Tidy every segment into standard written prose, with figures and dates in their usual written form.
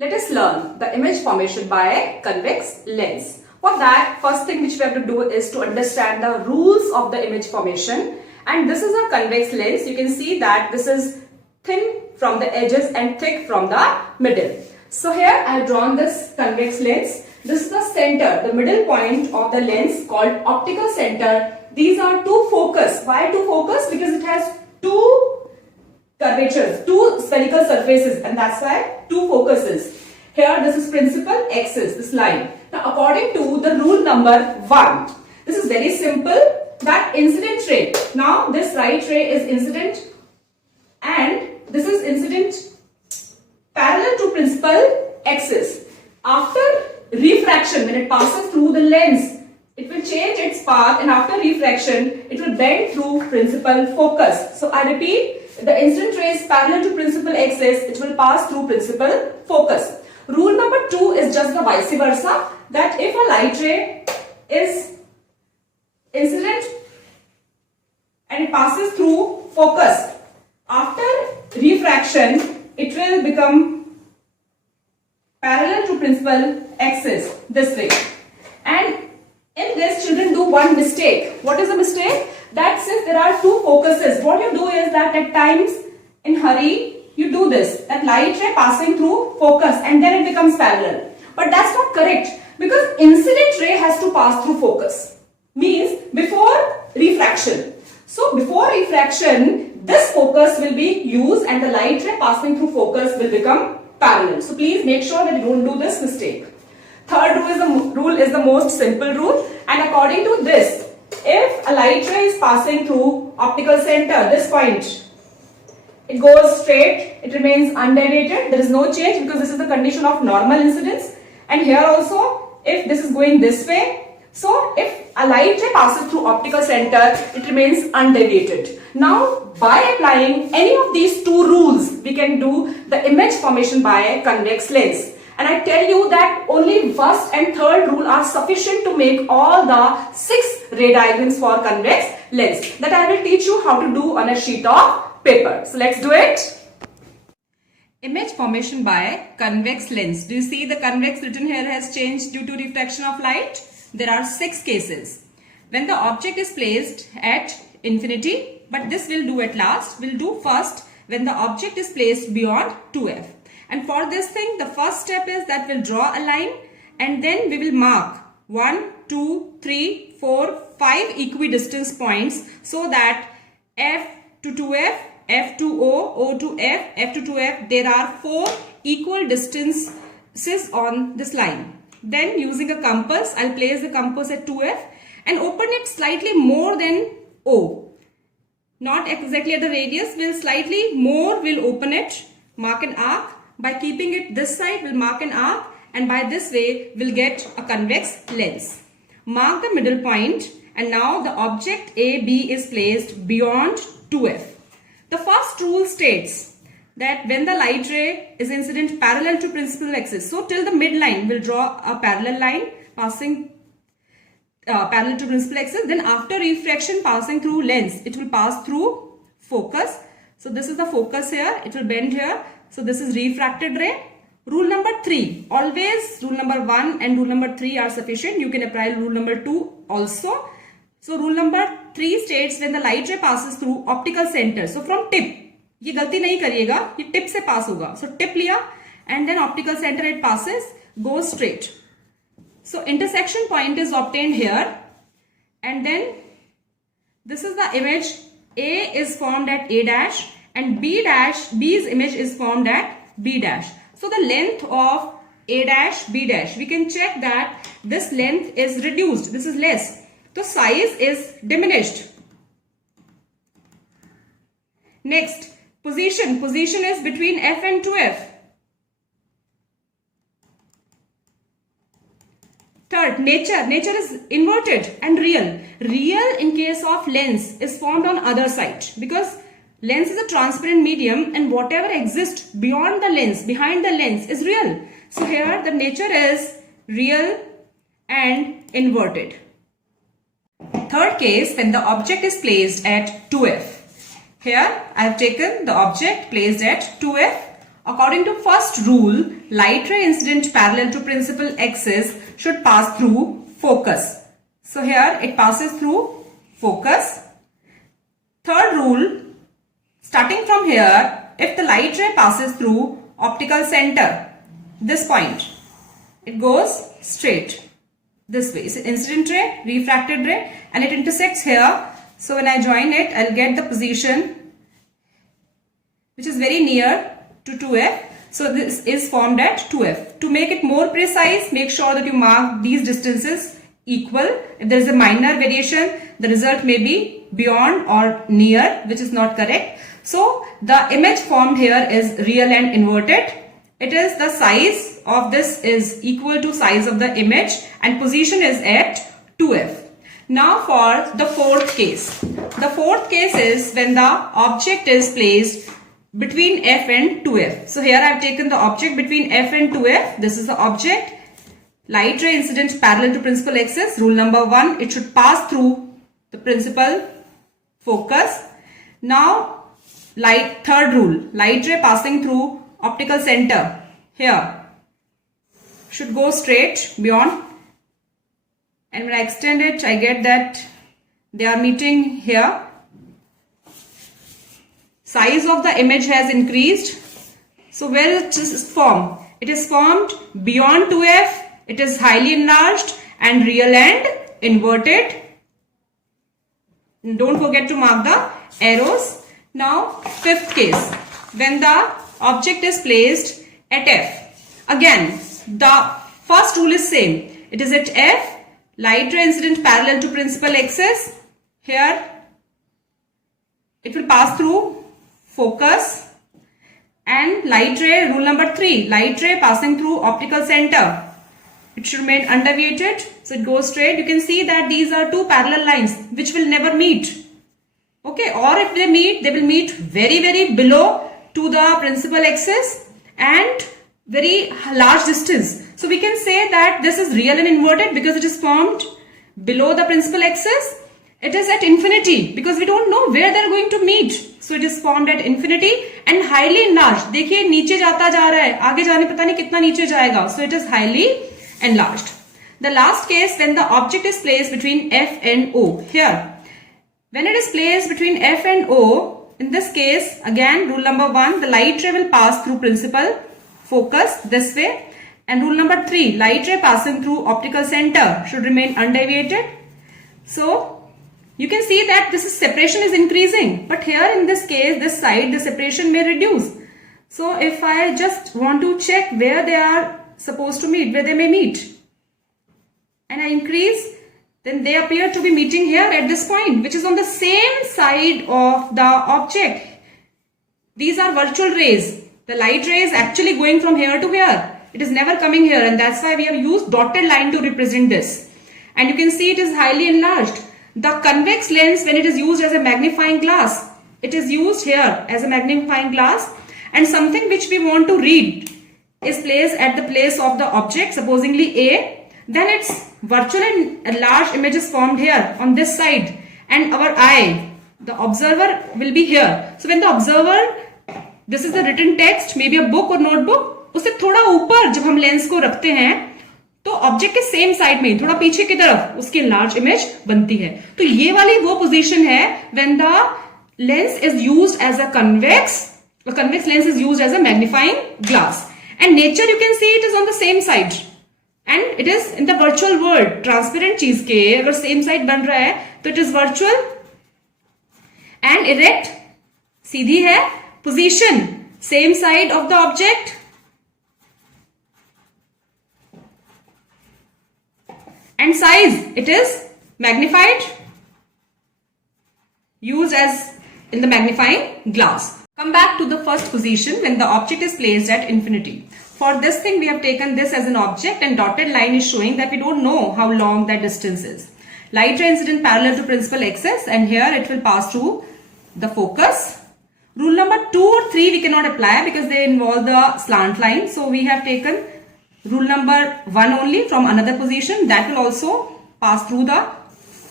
Let us learn the image formation by a convex lens. For that, first thing which we have to do is to understand the rules of the image formation. And this is a convex lens. You can see that this is thin from the edges and thick from the middle. So here I have drawn this convex lens. This is the center, the middle point of the lens called optical center. These are two focus. Why two focus? Because it has two curvatures, two spherical surfaces, and that's why two focuses. Here this is principal axis, this line. Now according to the rule number 1, this is very simple, that incident ray. Now this right ray is incident and this is incident parallel to principal axis. After refraction, when it passes through the lens, it will change its path, and after refraction, it will bend through principal focus. So I repeat, the incident ray is parallel to principal axis, it will pass through principal focus. Rule number 2 is just the vice versa, that if a light ray is incident and it passes through focus, after refraction, it will become parallel to principal axis this way. And in this, children do one mistake. What is the mistake? That since there are two focuses, what you do is that at times in hurry you do this, that light ray passing through focus and then it becomes parallel. But that's not correct, because incident ray has to pass through focus, means before refraction. So before refraction, this focus will be used and the light ray passing through focus will become parallel. So please make sure that you don't do this mistake. Third rule is the most simple rule, and according to this, if a light ray is passing through optical center, this point, it goes straight, it remains undivided, there is no change because this is the condition of normal incidence. And here also, if this is going this way, so if a light ray passes through optical center, it remains undeviated. Now, by applying any of these two rules, we can do the image formation by a convex lens. And I tell you that only first and third rule are sufficient to make all the 6 ray diagrams for convex lens that I will teach you how to do on a sheet of paper. So let's do it. Image formation by convex lens. Do you see the convex written here has changed due to refraction of light? There are 6 cases. When the object is placed at infinity, but this will do at last. We'll do first when the object is placed beyond 2f. And for this thing, the first step is that we'll draw a line and then we will mark 1, 2, 3, 4, 5 equidistance points so that f to 2f, f to o, o to f, f to 2f, there are 4 equal distances on this line. Then using a compass, I'll place the compass at 2f and open it slightly more than o. Not exactly at the radius, we'll slightly more, we'll open it, mark an arc. By keeping it this side, we'll mark an arc, and by this way, we'll get a convex lens. Mark the middle point, and now the object AB is placed beyond 2f. The first rule states that when the light ray is incident parallel to principal axis, so till the midline, we'll draw a parallel line passing parallel to principal axis. Then after refraction passing through lens, it will pass through focus. So this is the focus here, it will bend here. So this is refracted ray. Rule number 3, always rule number 1 and rule number 3 are sufficient. You can apply rule number 2 also. So rule number 3 states when the light ray passes through optical center. So from tip, ये गलती नहीं करिएगा, ये tip से pass होगा. So tip लिया and then optical center it passes, goes straight. So intersection point is obtained here, and then this is the image. A is formed at A dash and B's image is formed at B dash. So the length of A dash, B dash, we can check that this length is reduced. This is less. So size is diminished. Next, position. Position is between F and 2F. Third, nature. Nature is inverted and real. Real in case of lens is formed on other side, because lens is a transparent medium and whatever exists beyond the lens, behind the lens is real. So here the nature is real and inverted. Third case, when the object is placed at 2f. Here I have taken the object placed at 2f. According to first rule, light ray incident parallel to principal axis should pass through focus. So here it passes through focus. Third rule, starting from here, if the light ray passes through optical center, this point, it goes straight this way. It's an incident ray, refracted ray, and it intersects here. So when I join it, I'll get the position which is very near to 2F. So this is formed at 2F. To make it more precise, make sure that you mark these distances equal. If there is a minor variation, the result may be beyond or near, which is not correct. So the image formed here is real and inverted. It is the size of this is equal to size of the image and position is at 2F. Now for the fourth case. The fourth case is when the object is placed between F and 2F. So here I have taken the object between F and 2F. This is the object. Light ray incident parallel to principal axis. Rule number 1, it should pass through the principal focus. Now third rule, light ray passing through optical center here should go straight beyond, and when I extend it, I get that they are meeting here. Size of the image has increased. So where it is formed? It is formed beyond 2F. It is highly enlarged and real and inverted. Don't forget to mark the arrows. Now fifth case, when the object is placed at F. Again, the first rule is same. It is at F. Light ray incident parallel to principal axis. Here it will pass through focus, and light ray, rule number 3, light ray passing through optical center. It should remain undeviated, so it goes straight. You can see that these are two parallel lines which will never meet. Okay, or if they meet, they will meet very, very below to the principal axis and very large distance. So we can say that this is real and inverted because it is formed below the principal axis. It is at infinity because we don't know where they are going to meet. So it is formed at infinity and highly enlarged. देखिए नीचे जाता जा रहा है, आगे जाने पता नहीं कितना नीचे जाएगा. So it is highly enlarged. The last case, when the object is placed between F and O. Here, when it is placed between F and O, in this case, again rule number 1, the light ray will pass through principal focus this way. And rule number 3, light ray passing through optical center should remain undeviated. So you can see that separation is increasing, but here in this case, this side, the separation may reduce. So if I just want to check where they are supposed to meet, where they may meet, and I increase, then they appear to be meeting here at this point, which is on the same side of the object. These are virtual rays. The light ray is actually going from here to here. It is never coming here, and that's why we have used dotted line to represent this. And you can see it is highly enlarged. The convex lens, when it is used as a magnifying glass, it is used here as a magnifying glass, and something which we want to read is placed at the place of the object, supposingly A, then its virtual and large image is formed here on this side, and our eye, the observer, will be here. So when the observer, this is the written text, maybe a book or notebook, उससे थोड़ा ऊपर जब हम lens को रखते हैं तो object के सेम साइड में थोड़ा पीछे की तरफ उसकी लार्ज इमेज बनती है. तो ये वाली वो पोजीशन है when the lens is used as a convex, the convex lens is used as a magnifying glass, and nature you can see it is on the same side and it is in the virtual world. transparent चीज के अगर same side बन रहा है तो it is virtual and erect, सीधी है. position same side of the object, and size it is magnified, used as in the magnifying glass. Come back to the first position when the object is placed at infinity. For this thing we have taken this as an object and dotted line is showing that we don't know how long that distance is. Light ray incident parallel to principal axis, and here it will pass through the focus. Rule number 2 or 3 we cannot apply because they involve the slant line. So we have taken rule number 1 only from another position that will also pass through the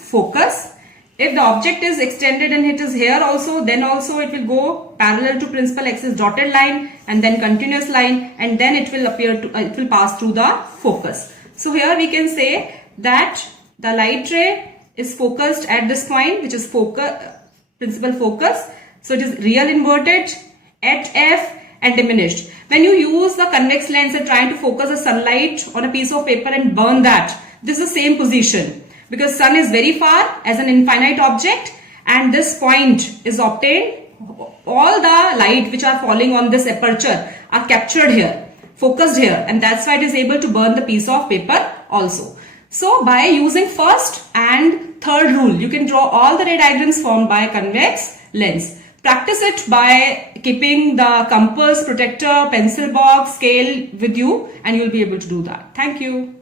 focus. If the object is extended and it is here also, then also it will go parallel to principal axis dotted line and then continuous line, and then it will appear to it will pass through the focus. So here we can say that the light ray is focused at this point, which is principal focus. So it is real inverted, at F, and diminished. When you use the convex lens and trying to focus the sunlight on a piece of paper and burn that, this is the same position, because sun is very far as an infinite object, and this point is obtained. All the light which are falling on this aperture are captured here, focused here, and that's why it is able to burn the piece of paper also. So by using first and third rule, you can draw all the ray diagrams formed by convex lens. Practice it by keeping the compass, protractor, pencil box, scale with you, and you will be able to do that. Thank you.